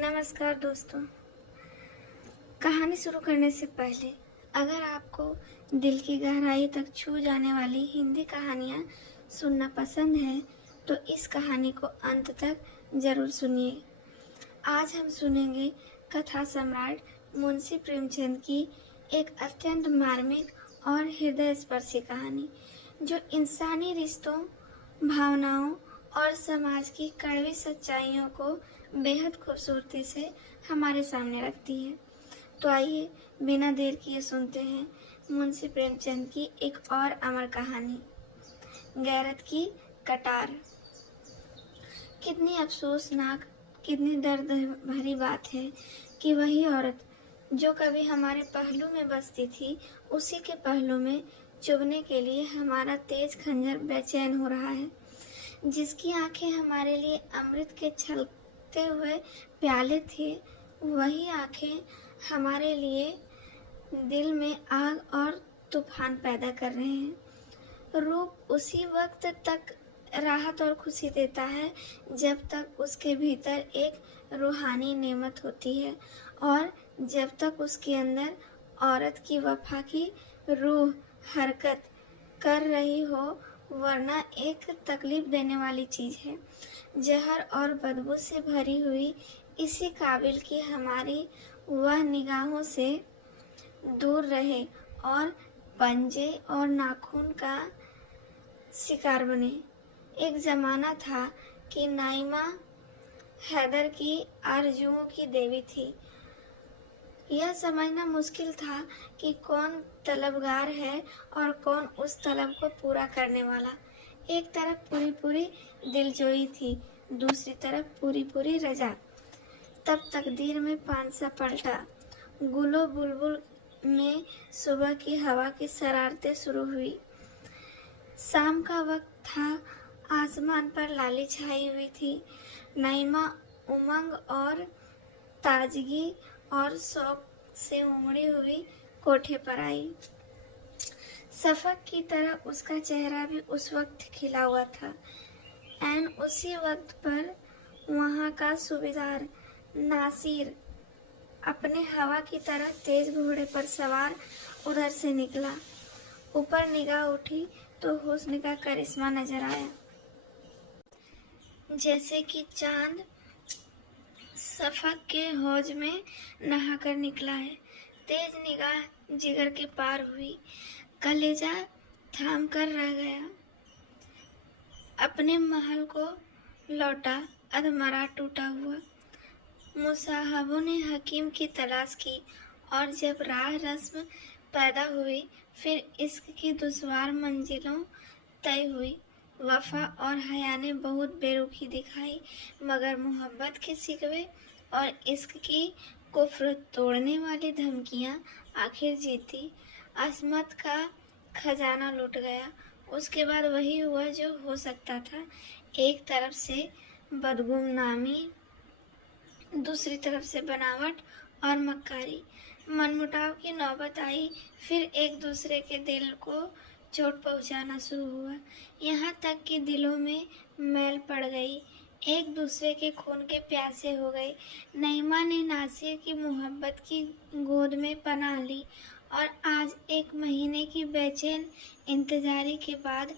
नमस्कार दोस्तों। कहानी शुरू करने से पहले अगर आपको दिल की गहराई तक छू जाने वाली हिंदी कहानियाँ सुनना पसंद है तो इस कहानी को अंत तक जरूर सुनिए। आज हम सुनेंगे कथा सम्राट मुंशी प्रेमचंद की एक अत्यंत मार्मिक और हृदय स्पर्शी कहानी जो इंसानी रिश्तों, भावनाओं और समाज की कड़वी सच्चाइयों को बेहद खूबसूरती से हमारे सामने रखती है। तो आइए बिना देर किए सुनते हैं मुंशी प्रेमचंद की एक और अमर कहानी, गैरत की कटार। कितनी अफसोसनाक, कितनी दर्द भरी बात है कि वही औरत जो कभी हमारे पहलू में बसती थी, उसी के पहलू में चुभने के लिए हमारा तेज खंजर बेचैन हो रहा है। जिसकी आंखें हमारे लिए अमृत के छलकते हुए प्याले थी, वही आंखें हमारे लिए दिल में आग और तूफान पैदा कर रहे हैं। रूप उसी वक्त तक राहत और खुशी देता है जब तक उसके भीतर एक रूहानी नेमत होती है और जब तक उसके अंदर औरत की वफा की रूह हरकत कर रही हो, वरना एक तकलीफ देने वाली चीज़ है। जहर और बदबू से भरी हुई इसी काबिल की हमारी वह निगाहों से दूर रहे और पंजे और नाखून का शिकार बने। एक ज़माना था कि नाइमा हैदर की आरजुओं की देवी थी। यह समझना मुश्किल था कि कौन तलबगार है और कौन उस तलब को पूरा करने वाला। एक तरफ पूरी पूरी दिलजोई थी, दूसरी तरफ पूरी पूरी रजा। तब तकदीर में पांसा पलटा। गुलो बुलबुल में सुबह की हवा की शरारतें शुरू हुई। शाम का वक्त था, आसमान पर लाली छाई हुई थी। नाइमा उमंग और ताजगी और शौक से उमड़ी हुई कोठे पर आई। शफक की तरह उसका चेहरा भी उस वक्त खिला हुआ था। ऐन उसी वक्त पर वहाँ का सूबेदार नासिर अपने हवा की तरह तेज घोड़े पर सवार उधर से निकला। ऊपर निगाह उठी तो हुस्न का करिश्मा नजर आया। जैसे कि चांद शफक के हौज में नहाकर निकला है। तेज निगाह जिगर के पार हुई, कलेजा थाम कर रह गया। अपने महल को लौटा, अधमरा टूटा हुआ। मुसाहबों ने हकीम की तलाश की और जब राह रस्म पैदा हुई, फिर इश्क की दुश्वार मंजिलों तय हुई। वफा और हया ने बहुत बेरुखी दिखाई, मगर मोहब्बत के शिकवे और इश्क की कुफ्र तोड़ने वाली धमकियां आखिर जीती। असमत का खजाना लुट गया। उसके बाद वही हुआ जो हो सकता था। एक तरफ से बदगुमनामी, दूसरी तरफ से बनावट और मक्कारी। मनमुटाव की नौबत आई, फिर एक दूसरे के दिल को चोट पहुंचाना शुरू हुआ, यहाँ तक कि दिलों में मैल पड़ गई, एक दूसरे के खून के प्यासे हो गए। नईमा ने नासिर की मोहब्बत की गोद में पनाह ली और आज 1 महीने की बेचैन इंतजारी के बाद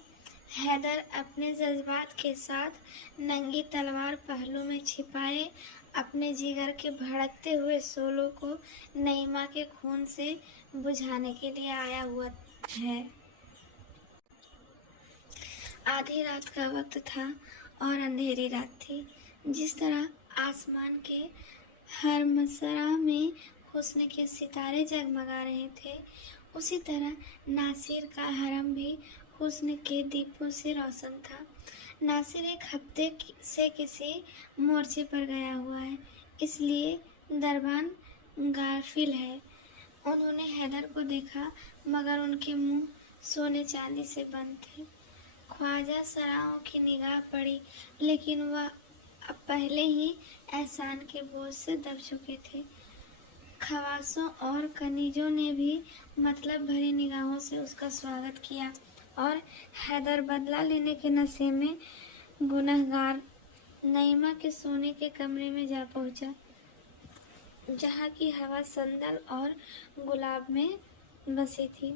हैदर अपने जज्बात के साथ नंगी तलवार पहलू में छिपाए अपने जिगर के भड़कते हुए शोलों को नईमा के खून से बुझाने के लिए आया हुआ है। आधी रात का वक्त था और अंधेरी रात थी। जिस तरह आसमान के हर मसरा में हुस्न के सितारे जगमगा रहे थे, उसी तरह नासिर का हरम भी हुस्न के दीपों से रोशन था। नासिर एक हफ्ते से किसी मोर्चे पर गया हुआ है, इसलिए दरबान गाफिल है। उन्होंने हैदर को देखा, मगर उनके मुंह सोने चांदी से बंद थे। ख्वाजा सराओं की निगाह पड़ी, लेकिन वह अब पहले ही एहसान के बोझ से दब चुके थे। खवासों और कनीजों ने भी मतलब भरी निगाहों से उसका स्वागत किया और हैदर बदला लेने के नशे में गुनहगार नईमा के सोने के कमरे में जा पहुंचा। जहाँ की हवा संदल और गुलाब में बसी थी।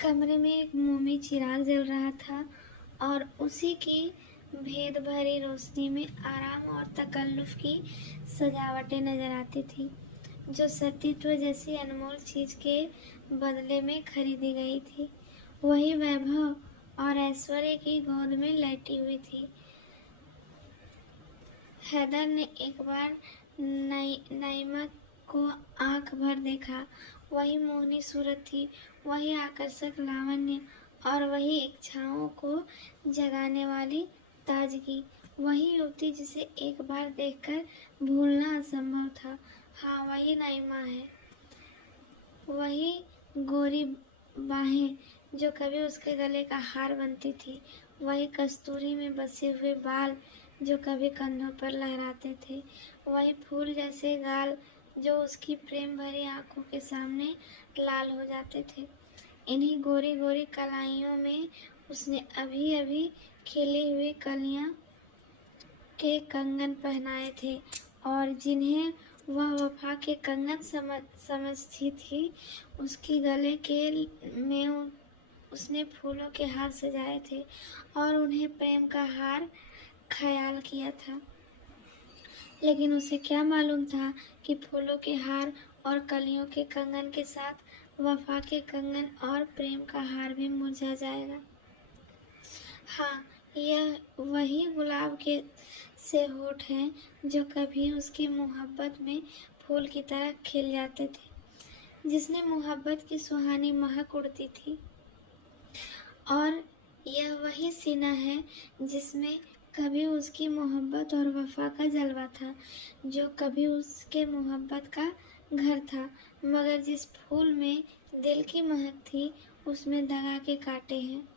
कमरे में एक मोमी चिराग जल रहा था और उसी की भेद भरी रोशनी में आराम और तकल्लुफ़ की सजावटें नजर आती थी, जो सतीत्व जैसी अनमोल चीज के बदले में खरीदी गई थी। वही वैभव और ऐश्वर्य की गोद में लेटी हुई थी। हैदर ने एक बार नाइमा को आंख भर देखा। वही मोहनी सूरत थी, वही आकर्षक लावण्य और वही इच्छाओं को जगाने वाली ताजगी। वही युवती जिसे एक बार देखकर भूलना असंभव था। हाँ, वही नाइमा है। वही गोरी बाहें जो कभी उसके गले का हार बनती थी। वही कस्तूरी में बसे हुए बाल जो कभी कंधों पर लहराते थे। वही फूल जैसे गाल जो उसकी प्रेम भरी आंखों के सामने लाल हो जाते थे। इन्हीं गोरी गोरी कलाइयों में उसने अभी अभी खिली हुई कलियां के कंगन पहनाए थे और जिन्हें वह वफा के कंगन समझती थी। उसकी गले के में उसने फूलों के हार सजाए थे और उन्हें प्रेम का हार ख्याल किया था। लेकिन उसे क्या मालूम था कि फूलों के हार और कलियों के कंगन के साथ वफा के कंगन और प्रेम का हार भी मुरझा जाएगा। हाँ, यह वही गुलाब के से होठ हैं जो कभी उसकी मोहब्बत में फूल की तरह खिल जाते थे, जिसने मोहब्बत की सुहानी महक उड़ती थी। और यह वही सीना है जिसमें कभी उसकी मोहब्बत और वफा का जलवा था, जो कभी उसके मोहब्बत का घर था, मगर जिस फूल में दिल की महक थी उसमें दगा के कांटे हैं।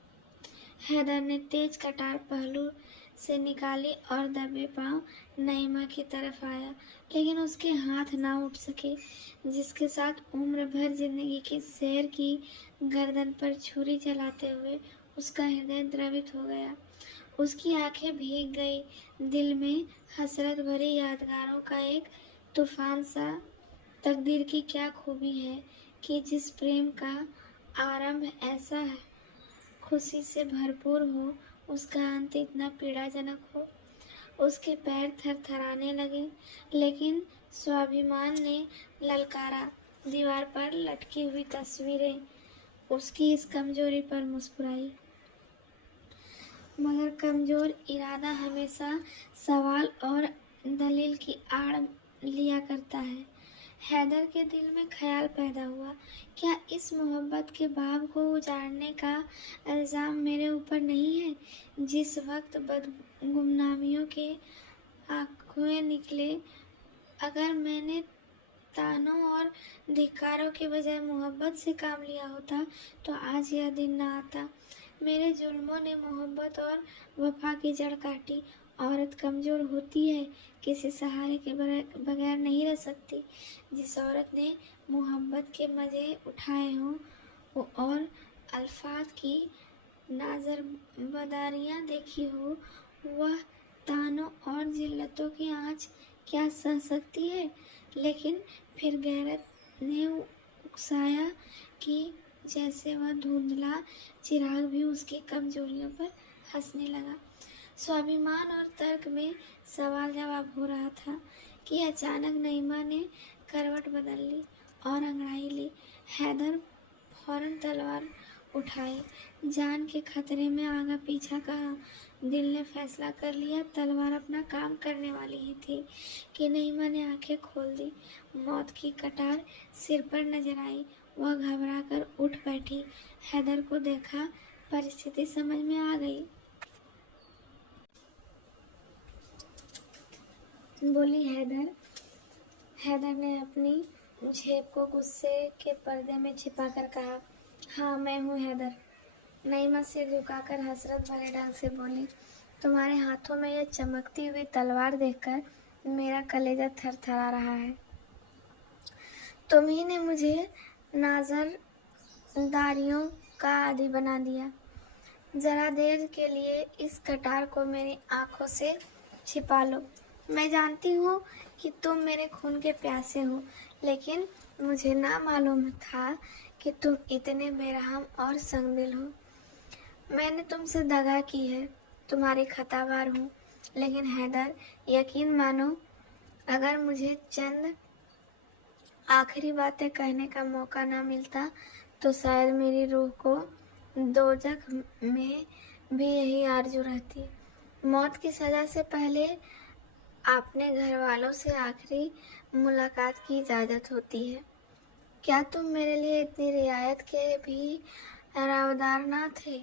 हैदर ने तेज कटार पहलू से निकाली और दबे पांव नाइमा की तरफ आया, लेकिन उसके हाथ ना उठ सके। जिसके साथ उम्र भर जिंदगी की सैर की गर्दन पर छुरी चलाते हुए उसका हृदय द्रवित हो गया। उसकी आंखें भीग गई। दिल में हसरत भरी यादगारों का एक तूफान सा। तकदीर की क्या खूबी है कि जिस प्रेम का आरंभ ऐसा है खुशी से भरपूर हो, उसका अंत इतना पीड़ाजनक हो। उसके पैर थरथराने लगे, लेकिन स्वाभिमान ने ललकारा। दीवार पर लटकी हुई तस्वीरें उसकी इस कमजोरी पर मुस्कुराई, मगर कमजोर इरादा हमेशा सवाल और दलील की आड़ लिया करता है। हैदर के दिल में ख्याल पैदा हुआ, क्या इस मोहब्बत के बाग को उजाड़ने का इल्ज़ाम मेरे ऊपर नहीं है? जिस वक्त गुमनामियों के आंखों निकले, अगर मैंने तानों और धिक्कारों के बजाय मोहब्बत से काम लिया होता तो आज यह दिन ना आता। मेरे जुल्मों ने मोहब्बत और वफा की जड़ काटी। औरत कमजोर होती है, किसी सहारे के बगैर नहीं रह सकती। जिस औरत ने मोहब्बत के मजे उठाए हों और अल्फाज की नाज़रबदारियाँ देखी हो, वह तानों और जिल्लतों की आँच क्या सह सकती है? लेकिन फिर गैरत ने उकसाया कि जैसे वह धुंधला चिराग भी उसकी कमजोरियों पर हंसने लगा। स्वाभिमान और तर्क में सवाल जवाब हो रहा था कि अचानक नाइमा ने करवट बदल ली और अंगड़ाई ली। हैदर फौरन तलवार उठाई। जान के खतरे में आगा पीछा कहा। दिल ने फैसला कर लिया, तलवार अपना काम करने वाली ही थी कि नाइमा ने आंखें खोल दी। मौत की कटार सिर पर नजर आई। वह घबरा कर उठ बैठी। हैदर को देखा, परिस्थिति समझ में आ गई। बोली हैदर। हैदर ने अपनी झेप को गुस्से के पर्दे में छिपाकर कहा, हाँ, मैं हूँ हैदर। नाइमा सिर झुकाकर हसरत भरे ढंग से बोली, तुम्हारे हाथों में यह चमकती हुई तलवार देखकर मेरा कलेजा थरथरा रहा है। तुम ही ने मुझे नाज़रदारियों का आदी बना दिया। जरा देर के लिए इस कटार को मेरी आंखों से छिपा लो। मैं जानती हूँ कि तुम मेरे खून के प्यासे हो, लेकिन मुझे ना मालूम था कि तुम इतने बेरहम और संगदिल हो। मैंने तुमसे दगा की है, तुम्हारी खतावार हूँ, लेकिन हैदर, यकीन मानो, अगर मुझे चंद आखिरी बातें कहने का मौका ना मिलता तो शायद मेरी रूह को दोजख में भी यही आरजू रहती। मौत की सजा से पहले अपने घर वालों से आखिरी मुलाकात की इजाज़त होती है। क्या तुम मेरे लिए इतनी रियायत के भी रावदार ना थे?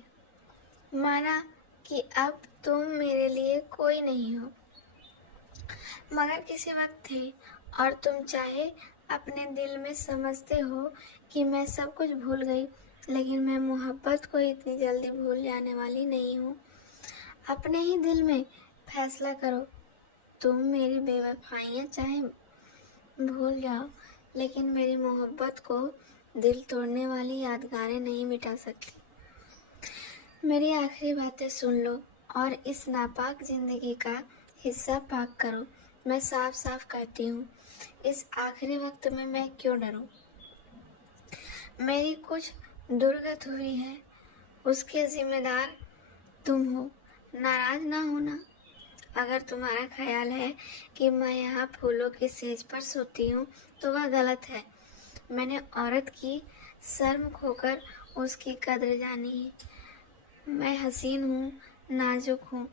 माना कि अब तुम मेरे लिए कोई नहीं हो, मगर किसी वक्त थे, और तुम चाहे अपने दिल में समझते हो कि मैं सब कुछ भूल गई, लेकिन मैं मोहब्बत को इतनी जल्दी भूल जाने वाली नहीं हूँ। अपने ही दिल में फैसला करो। तुम मेरी बेवफाइयाँ चाहे भूल जाओ, लेकिन मेरी मोहब्बत को दिल तोड़ने वाली यादगारें नहीं मिटा सकती। मेरी आखिरी बातें सुन लो और इस नापाक जिंदगी का हिस्सा पाक करो। मैं साफ साफ कहती हूँ, इस आखिरी वक्त में मैं क्यों डरूं? मेरी कुछ दुर्गत हुई है, उसके जिम्मेदार तुम हो। नाराज ना होना। अगर तुम्हारा ख्याल है कि मैं यहाँ फूलों की सेज पर सोती हूँ तो वह गलत है। मैंने औरत की शर्म खोकर उसकी कद्र जानी है। मैं हसीन हूँ, नाजुक हूँ,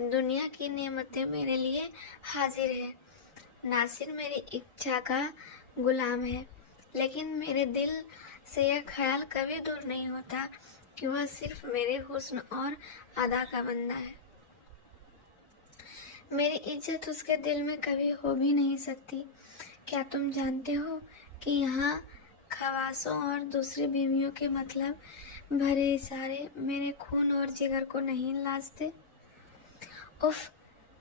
दुनिया की नेमतें मेरे लिए हाजिर है। नासिर मेरी इच्छा का गुलाम है, लेकिन मेरे दिल से यह ख्याल कभी दूर नहीं होता कि वह सिर्फ मेरे हुस्न और अदा का बंदा है। मेरी इज्जत उसके दिल में कभी हो भी नहीं सकती। क्या तुम जानते हो कि यहाँ खवासों और दूसरी बीवियों के मतलब भरे इशारे मेरे खून और जिगर को नहीं लाजते? उफ,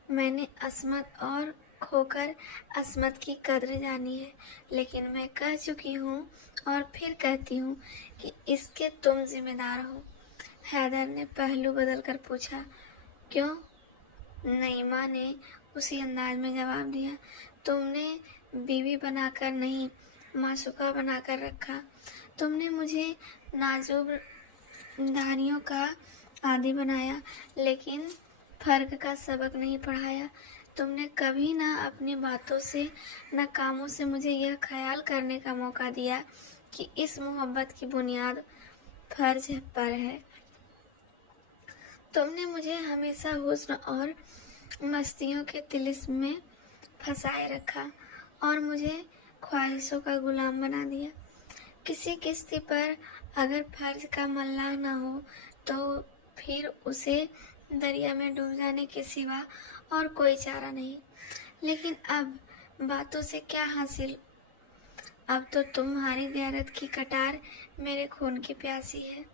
मैंने असमत और खोकर असमत की कद्र जानी है, लेकिन मैं कह चुकी हूँ और फिर कहती हूँ कि इसके तुम जिम्मेदार हो। हैदर ने पहलू बदल कर पूछा। क्यों? नईमा ने उसी अंदाज में जवाब दिया। तुमने बीवी बनाकर नहीं, माशूका बनाकर रखा। तुमने मुझे नाजुक धारियों का आदी बनाया, लेकिन फर्क का सबक नहीं पढ़ाया। तुमने कभी ना अपनी बातों से न कामों से मुझे यह ख्याल करने का मौका दिया कि इस मोहब्बत की बुनियाद फर्ज पर है। तुमने मुझे हमेशा हुस्न और मस्तियों के तिलिस्म में फंसाए रखा और मुझे ख्वाहिशों का गुलाम बना दिया। किसी किस्ती पर अगर फर्ज का मल्लाह ना हो तो फिर उसे दरिया में डूब जाने के सिवा और कोई चारा नहीं। लेकिन अब बातों से क्या हासिल? अब तो तुम्हारी गैरत की कटार मेरे खून की प्यासी है,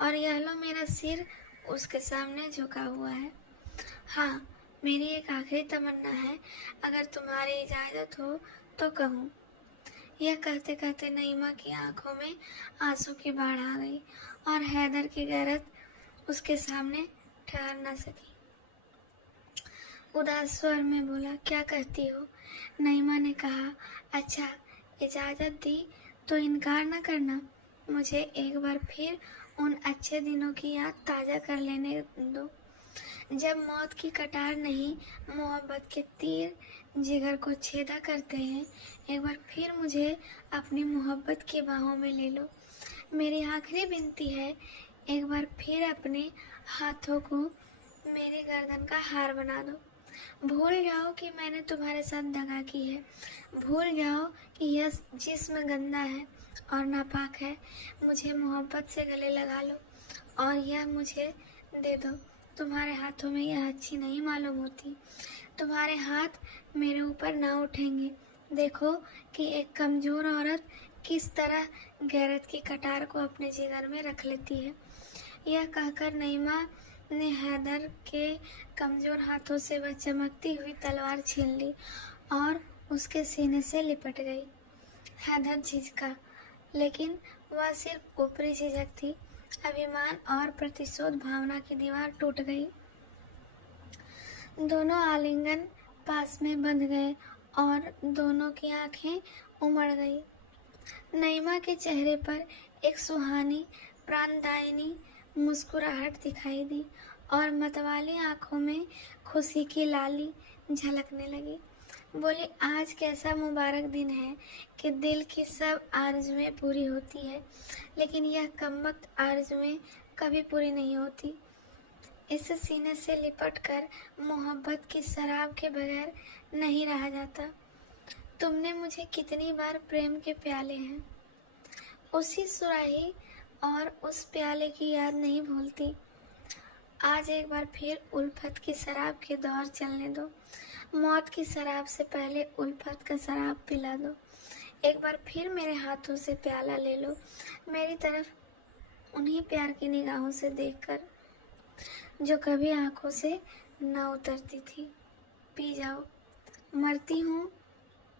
और यह लो मेरा सिर उसके सामने झुका हुआ है। हाँ, मेरी एक आखिरी तमन्ना है, अगर तुम्हारी इजाज़त हो तो कहूँ। यह कहते कहते नईमा की आंखों में आंसू की बाढ़ आ गई और हैदर की गैरत उसके सामने ठहर न सकी। उदास स्वर में बोला, क्या कहती हो? नईमा ने कहा, अच्छा, इजाज़त दी तो इनकार न करना। मुझे एक बार फिर उन अच्छे दिनों की याद ताज़ा कर लेने दो, जब मौत की कटार नहीं, मोहब्बत के तीर जिगर को छेदा करते हैं। एक बार फिर मुझे अपनी मोहब्बत की बाहों में ले लो। मेरी आखिरी विनती है, एक बार फिर अपने हाथों को मेरी गर्दन का हार बना दो। भूल जाओ कि मैंने तुम्हारे साथ दगा की है। भूल जाओ कि यह जिस्म गंदा है और नापाक है। मुझे मोहब्बत से गले लगा लो और यह मुझे दे दो। तुम्हारे हाथों में यह अच्छी नहीं मालूम होती। तुम्हारे हाथ मेरे ऊपर ना उठेंगे। देखो कि एक कमज़ोर औरत किस तरह गैरत की कटार को अपने जिगर में रख लेती है। यह कहकर नईमा ने हैदर के कमज़ोर हाथों से वह चमकती हुई तलवार छीन ली और उसके सीने से लिपट गई। हैदर झिझका, लेकिन वह सिर्फ ऊपरी झिझक थी। अभिमान और प्रतिशोध भावना की दीवार टूट गई। दोनों आलिंगन पास में बंध गए और दोनों की आंखें उमड़ गई। नईमा के चेहरे पर एक सुहानी प्राणदायिनी मुस्कुराहट दिखाई दी और मतवाली आंखों में खुशी की लाली झलकने लगी। बोली, आज कैसा मुबारक दिन है कि दिल की सब आरजुएं पूरी होती है, लेकिन यह कमबख्त आरजुएं कभी पूरी नहीं होती। इस सीने से लिपटकर मोहब्बत की शराब के बगैर नहीं रहा जाता। तुमने मुझे कितनी बार प्रेम के प्याले हैं, उसी सुराही और उस प्याले की याद नहीं भूलती। आज एक बार फिर उल्फत की शराब के दौर चलने दो। मौत की शराब से पहले उल्फत का शराब पिला दो। एक बार फिर मेरे हाथों से प्याला ले लो, मेरी तरफ उन्हीं प्यार की निगाहों से देखकर जो कभी आंखों से न उतरती थी। पी जाओ, मरती हूँ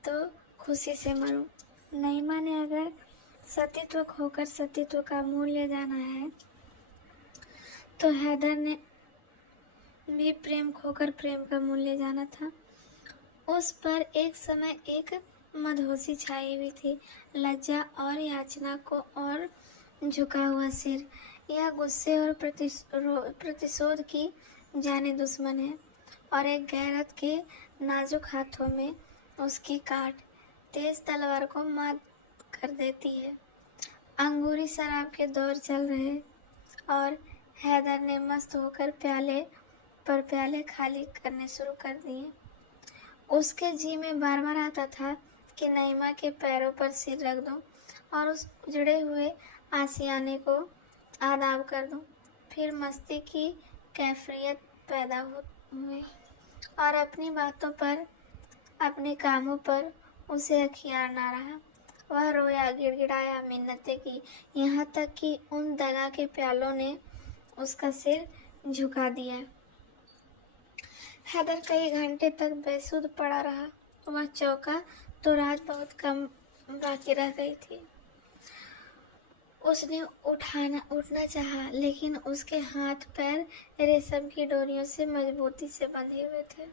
तो खुशी से मरूं। नईमा ने अगर सतीत्व खोकर सतीत्व का मूल्य जाना है, तो हैदर ने भी प्रेम खोकर प्रेम का मूल्य जाना था। उस पर एक समय एक मदहोशी छाई हुई थी, लज्जा और याचना को और झुका हुआ सिर। यह गुस्से और प्रतिशोध की जाने दुश्मन है और एक गैरत के नाजुक हाथों में उसकी काट तेज तलवार को मात कर देती है। अंगूरी शराब के दौर चल रहे और हैदर ने मस्त होकर प्याले पर प्याले खाली करने शुरू कर दिए। उसके जी में बार बार आता था कि नईमा के पैरों पर सिर रख दूं और उस उजड़े हुए आशियाने को आदाब कर दूं। फिर मस्ती की कैफियत पैदा हुए और अपनी बातों पर, अपने कामों पर उसे अखियार ना रहा। वह रोया, गिड़गिड़ाया, मिन्नतें की, यहाँ तक कि उन दगा के प्यालों ने उसका सिर झुका दिया। हैदर कई घंटे तक बेसुध पड़ा रहा। वह चौंका तो रात बहुत कम बाकी रह गई थी। उसने उठना चाहा, लेकिन उसके हाथ पैर रेशम की डोरियों से मजबूती से बंधे हुए थे।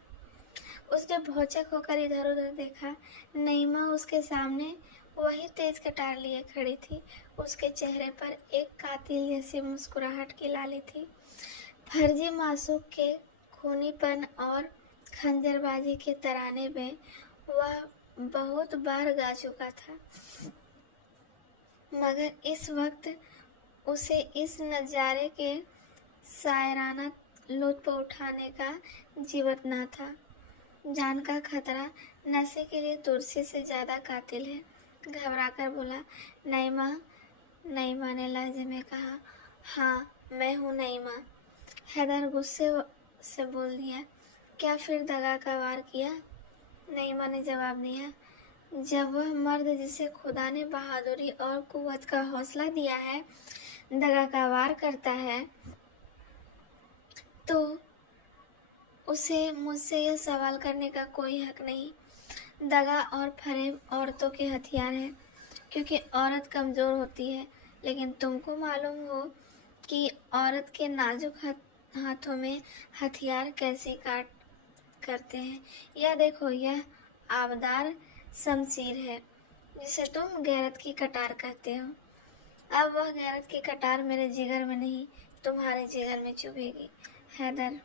उसने भौचक होकर इधर उधर देखा। नईमा उसके सामने वही तेज कटार लिए खड़ी थी। उसके चेहरे पर एक कातिल जैसी मुस्कुराहट की लाली थी। फर्जी मासूक के खूनीपन और खंजरबाजी के तराने में वह बहुत बार गा चुका था, मगर इस वक्त उसे इस नज़ारे के शायराना लुत्फ उठाने का जीवत न था। जान का खतरा नशे के लिए तुलसी से ज़्यादा कातिल है। घबराकर बोला, नईमा। नईमा ने लहजे में कहा, हाँ मैं हूँ नईमा। हैदर गुस्से से बोल दिया, क्या फिर दगा का वार किया? नईमा ने जवाब दिया, जब वह मर्द जिसे खुदा ने बहादुरी और कुव्वत का हौसला दिया है दगा का वार करता है, तो उसे मुझसे यह सवाल करने का कोई हक नहीं। दगा और फरेब औरतों के हथियार हैं, क्योंकि औरत कमज़ोर होती है, लेकिन तुमको मालूम हो कि औरत के नाजुक हाथों में हथियार कैसे काट करते हैं। यह देखो, यह आबदार शमशीर है जिसे तुम गैरत की कटार कहते हो। अब वह गैरत की कटार मेरे जिगर में नहीं, तुम्हारे जिगर में चुभेगी। हैदर,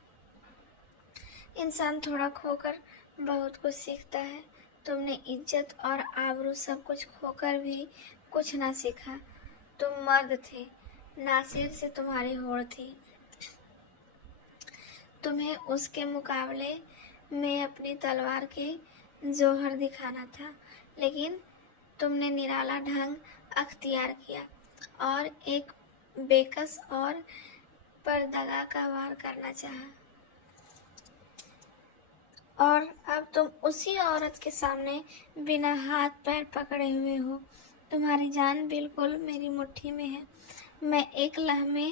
इंसान थोड़ा खोकर बहुत कुछ सीखता है। तुमने इज्जत और आबरू सब कुछ खोकर भी कुछ ना सीखा। तुम मर्द थे, नासिर से तुम्हारी होड़ थी। तुम्हें उसके मुकाबले में अपनी तलवार के जोहर दिखाना था, लेकिन तुमने निराला ढंग अख्तियार किया और एक बेकस और पर दगा का वार करना चाहा। और अब तुम उसी औरत के सामने बिना हाथ पैर पकड़े हुए हो। तुम्हारी जान बिल्कुल मेरी मुट्ठी में है। मैं एक लम्हे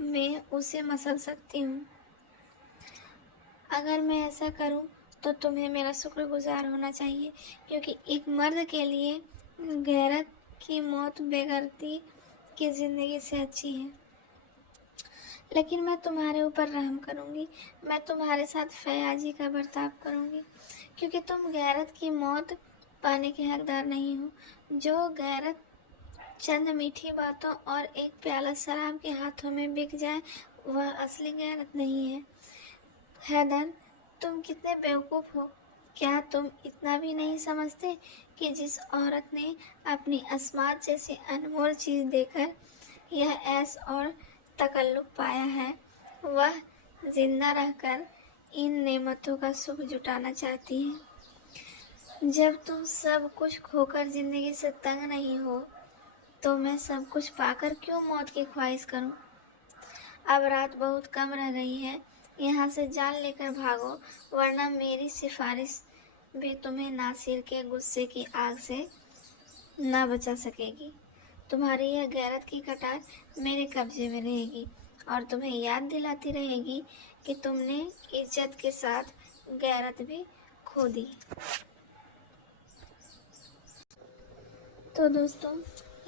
में उसे मसल सकती हूँ। अगर मैं ऐसा करूँ तो तुम्हें मेरा शुक्रगुजार होना चाहिए, क्योंकि एक मर्द के लिए गैरत की मौत बेगैरती की ज़िंदगी से अच्छी है। लेकिन मैं तुम्हारे ऊपर रहम करूँगी। मैं तुम्हारे साथ फयाजी का बर्ताव करूँगी, क्योंकि तुम गैरत की मौत पाने के हकदार नहीं हो। जो गैरत चंद मीठी बातों और एक प्याला शराब के हाथों में बिक जाए, वह असली गैरत नहीं है। हैदर, तुम कितने बेवकूफ़ हो। क्या तुम इतना भी नहीं समझते कि जिस औरत ने अपनी अस्मात जैसी अनमोल चीज़ देकर यह ऐश और तकल्लुफ़ पाया है, वह जिंदा रहकर इन नेमतों का सुख जुटाना चाहती है। जब तुम सब कुछ खोकर ज़िंदगी से तंग नहीं हो, तो मैं सब कुछ पाकर क्यों मौत की ख्वाहिश करूं? अब रात बहुत कम रह गई है, यहाँ से जान लेकर भागो, वरना मेरी सिफारिश भी तुम्हें नासिर के गुस्से की आग से ना बचा सकेगी। तुम्हारी यह गैरत की कटार मेरे कब्जे में रहेगी और तुम्हें याद दिलाती रहेगी कि तुमने इज्जत के साथ गैरत भी खो दी। तो दोस्तों,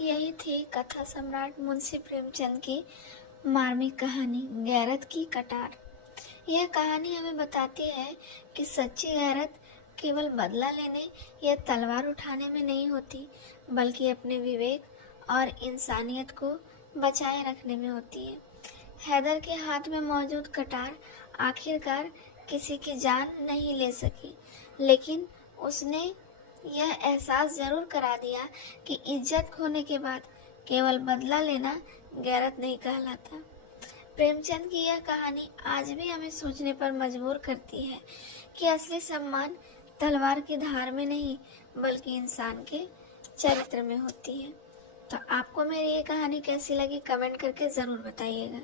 यही थी कथा सम्राट मुंशी प्रेमचंद की मार्मिक कहानी गैरत की कटार। यह कहानी हमें बताती है कि सच्ची गैरत केवल बदला लेने या तलवार उठाने में नहीं होती, बल्कि अपने विवेक और इंसानियत को बचाए रखने में होती है। हैदर के हाथ में मौजूद कटार आखिरकार किसी की जान नहीं ले सकी, लेकिन उसने यह एहसास जरूर करा दिया कि इज्जत खोने के बाद केवल बदला लेना गैरत नहीं कहलाता। प्रेमचंद की यह कहानी आज भी हमें सोचने पर मजबूर करती है कि असली सम्मान तलवार की धार में नहीं, बल्कि इंसान के चरित्र में होती है। तो आपको मेरी ये कहानी कैसी लगी, कमेंट करके ज़रूर बताइएगा।